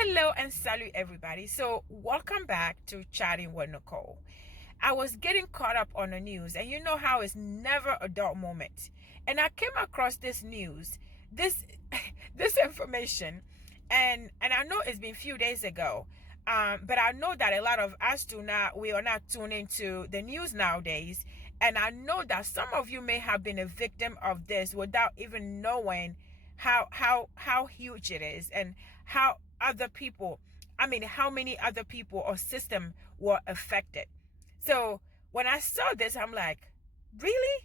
Hello and salute everybody. So welcome back to Chatting with Nicole. I was getting caught up on the news, and you know how it's never a dull moment. And I came across this news, this this information, and I know it's been a few days ago. But I know that a lot of us we are not tuning to the news nowadays. And I know that some of you may have been a victim of this without even knowing how huge it is, and how other people, how many other people or system were affected. So when I saw this, I'm like, really?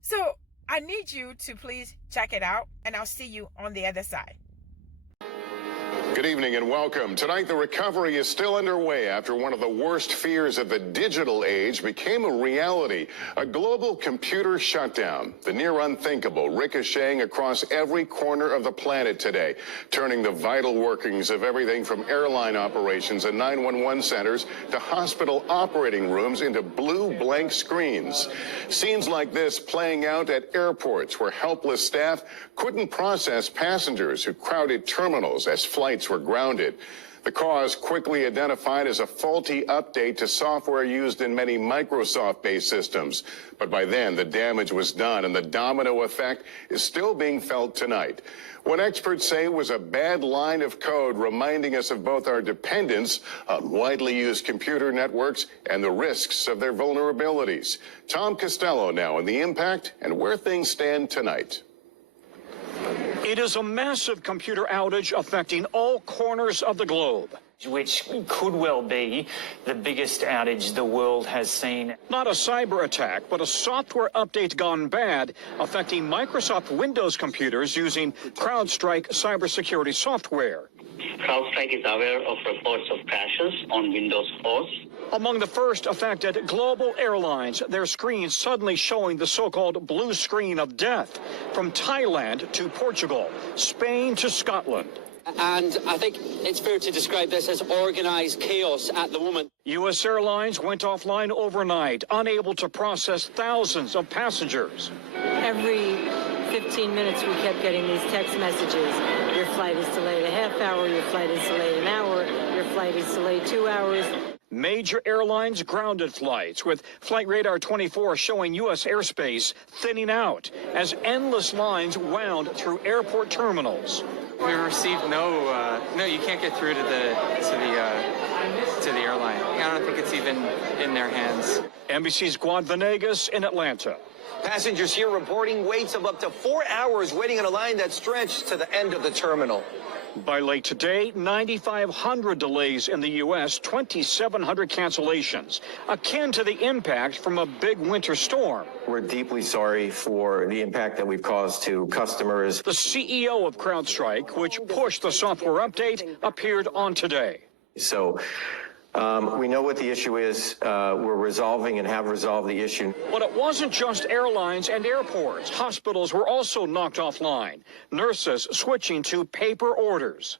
So I need you to please check it out, and I'll see you on the other side. Good evening and welcome. Tonight, the recovery is still underway after one of the worst fears of the digital age became a reality. A global computer shutdown, the near unthinkable, ricocheting across every corner of the planet today, turning the vital workings of everything from airline operations and 911 centers to hospital operating rooms into blue blank screens. Scenes like this playing out at airports where helpless staff couldn't process passengers who crowded terminals as flights were grounded. The cause quickly identified as a faulty update to software used in many Microsoft-based systems. But by then, the damage was done, and the domino effect is still being felt tonight. What experts say was a bad line of code reminding us of both our dependence on widely used computer networks and the risks of their vulnerabilities. Tom Costello now on the impact and where things stand tonight. It is a massive computer outage affecting all corners of the globe, which could well be the biggest outage the world has seen. Not a cyber attack, but a software update gone bad, affecting Microsoft Windows computers using CrowdStrike cybersecurity software. CrowdStrike is aware of reports of crashes on Windows hosts. Among the first affected, Global Airlines, their screens suddenly showing the so-called blue screen of death, from Thailand to Portugal, Spain to Scotland. And I think it's fair to describe this as organized chaos at the moment. U.S. Airlines went offline overnight, unable to process thousands of passengers. Every 15 minutes we kept getting these text messages. Your flight is delayed a half hour, your flight is delayed an hour, your flight is delayed 2 hours. Major airlines grounded flights, with Flight Radar 24 showing U.S. airspace thinning out as endless lines wound through airport terminals. We received no, you can't get through to the airline. I don't think it's even in their hands. NBC's Guad Venegas in Atlanta. Passengers here reporting waits of up to 4 hours waiting in a line that stretched to the end of the terminal. By late today, 9,500 delays in the U.S., 2,700 cancellations, akin to the impact from a big winter storm. We're deeply sorry for the impact that we've caused to customers. The CEO of CrowdStrike, which pushed the software update, appeared on Today. So we know what the issue is. We're resolving and have resolved the issue. But it wasn't just airlines and airports. Hospitals were also knocked offline. Nurses switching to paper orders.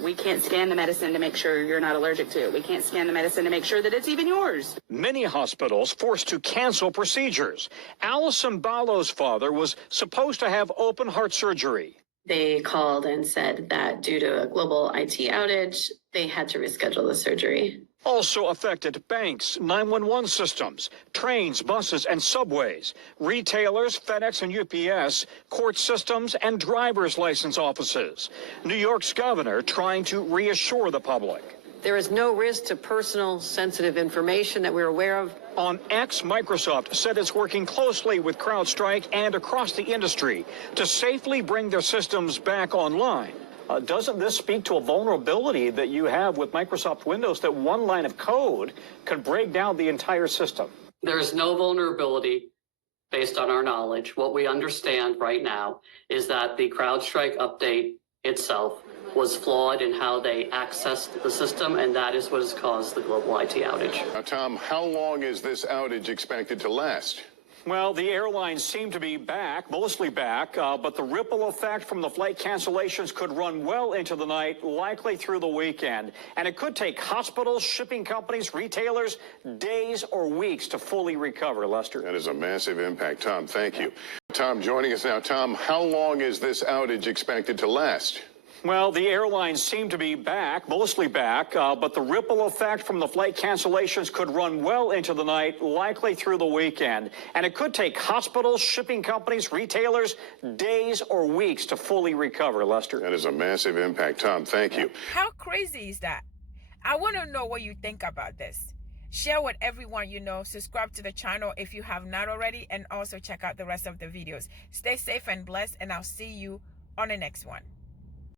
We can't scan the medicine to make sure you're not allergic to it. We can't scan the medicine to make sure that it's even yours. Many hospitals forced to cancel procedures. Allison Ballo's father was supposed to have open heart surgery. They called and said that due to a global IT outage, they had to reschedule the surgery. Also affected banks, 911 systems, trains, buses, and subways, retailers, FedEx and UPS, court systems, and driver's license offices. New York's governor trying to reassure the public. There is no risk to personal sensitive information that we're aware of. On X, Microsoft said it's working closely with CrowdStrike and across the industry to safely bring their systems back online. Doesn't this speak to a vulnerability that you have with Microsoft Windows, that one line of code could break down the entire system? There is no vulnerability based on our knowledge. What we understand right now is that the CrowdStrike update itself was flawed in how they accessed the system, and that is what has caused the global IT outage. Now, Tom, how long is this outage expected to last? Well, the airlines seem to be back, mostly back, but the ripple effect from the flight cancellations could run well into the night, likely through the weekend. And it could take hospitals, shipping companies, retailers, days or weeks to fully recover, Lester. That is a massive impact, Tom. Thank you. Tom joining us now. Tom, how long is this outage expected to last? Well, the airlines seem to be back, mostly back, but the ripple effect from the flight cancellations could run well into the night, likely through the weekend. And it could take hospitals, shipping companies, retailers days or weeks to fully recover, Lester. That is a massive impact, Tom. Thank you. How crazy is that? I want to know what you think about this. Share with everyone you know. Subscribe to the channel if you have not already, and also check out the rest of the videos. Stay safe and blessed, and I'll see you on the next one.